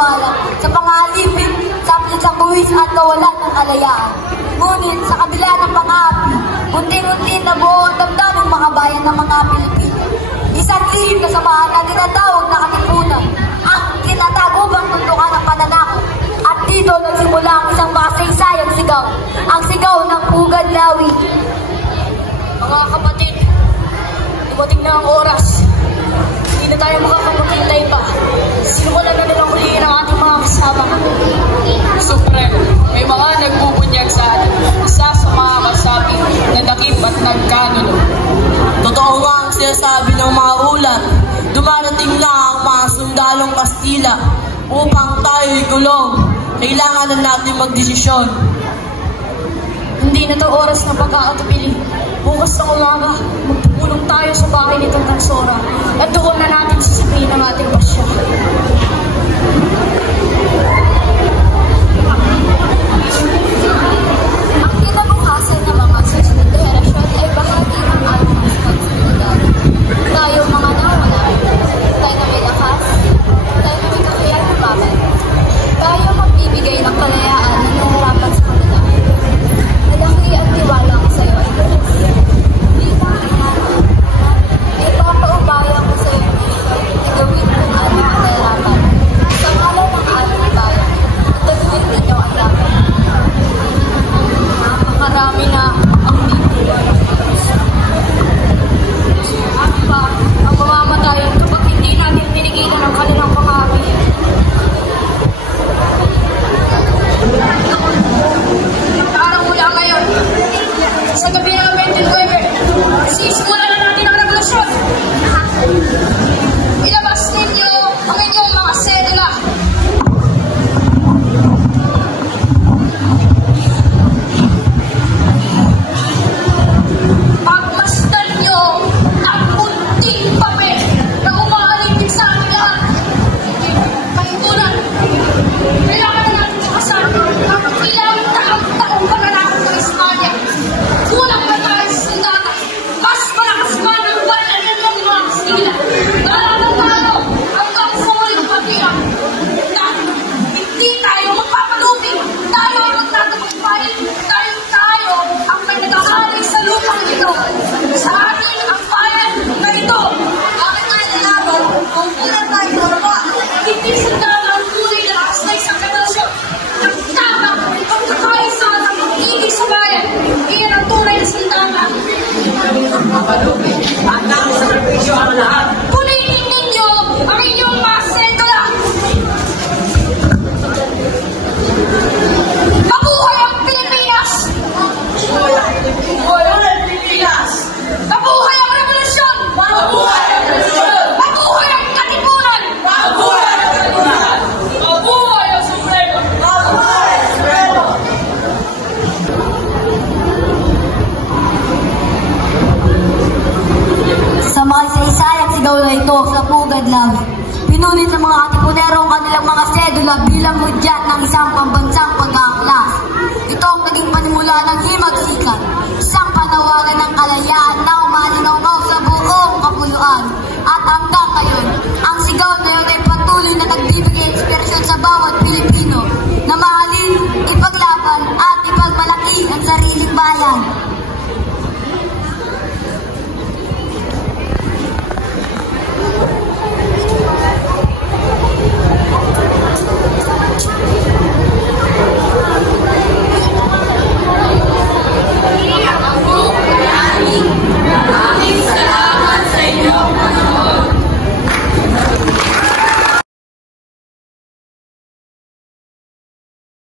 gumala sa pangalipin, sa buwis at kawalan ng kalayaan. Ngunit sa kabila ng pang-api, unti-unti na buo ang damdamin ng mga bayan ng mga Pilipino. Isang lihim na samahan na tinatawag na katipunan, ang tinatagubang tuntukan ng pananakot. At dito nagsimula ang isang makasaysayang sigaw, ang sigaw ng Pugad Lawi. Mga kapatid, dumating na ang oras. Hindi na tayo makakapagpilay pa. Sinukulan na nilang huliin ang ating mga kasama. Supremo, may mga nagbubunyag sa atin. Isa sa mga kasabi na dakip at nagkanulo. Totoo nga ang sinasabi ng mga ulat. Dumarating na ang mga sundalong Kastila upang tayo'y kulong. Kailangan na natin magdesisyon. Hindi na ito oras ng pagkakatubili. Bukas ng umaga, magpupulong tayo sa bahay ni Tantang Sora at doon na natin sasabihin ang ating pasya. Ang kinabukasan ng mga susunod na henerasyon ay bahagi ng ating responsibilidad. Tayo mga nawala, tayo na may lakas, tayo na may kakayang umaman. Tayo magbibigay ng kalayaan na nahihirapan sa kanila. Malaki ang tiwala ko sa iyo ay ipapaubaya ko sa iyo gawin mo ang ating kalahatan. Sa ngalan ng ating bayan, tutuwin ninyo ang laban. Napakarami na ang libo. At pa ang mamamatayan kapag hindi natin tinigilan ang kanilang panghabi. Parang mula ngayon, sa gabi ng 29, sisimula na natin ang revolusyon. Ilabas ninyo ang inyong mga sedula. Pagmasdan nyo ang munting papel na umaalipin sa ating lahat. Kahitulan, kailangan na natin makasama ang ilang taong pananakot ng Espanya. Kulang na tayo sa sundata. Mas malakas man ang bayan ng mga Kastila. Nalaman tayo hanggang sa huling patira na hindi tayo magpapalubi. Tayo ang magtatagumpay. Tayo ang nagkakali sa lupang ito. Sa atin ang bayan na ito. Bakit tayo nalaman kung kulang tayo norma? Hindi sundata ang kulay na lakas na isang revolusyon. Ang tama, pagkakaisa ng pag-ibig sa bayan. Iyan ang tunay na sundata. Mapalubi at ang sakripisyo ang lahat. Punitin ninyo ang inyong mga sedula. Mabuhay ang Pilipinas! Mabuhay ang Pilipinas! Mabuhay ang revolusyon! Mabuhay ang revolusyon! Mabuhay ang katipunan! Mabuhay ang katipunan! Mabuhay ang Supremo! Mabuhay ang Supremo! Sa makasaysayang sigaw na ito sa Pugad Lawi, pinunit ng mga katipunero ang kanilang mga sedula bilang hudyat ng isang pambansang pag-aanglas. Ito ang naging panimula ng himagsikan, isang panawagan ng kalayaan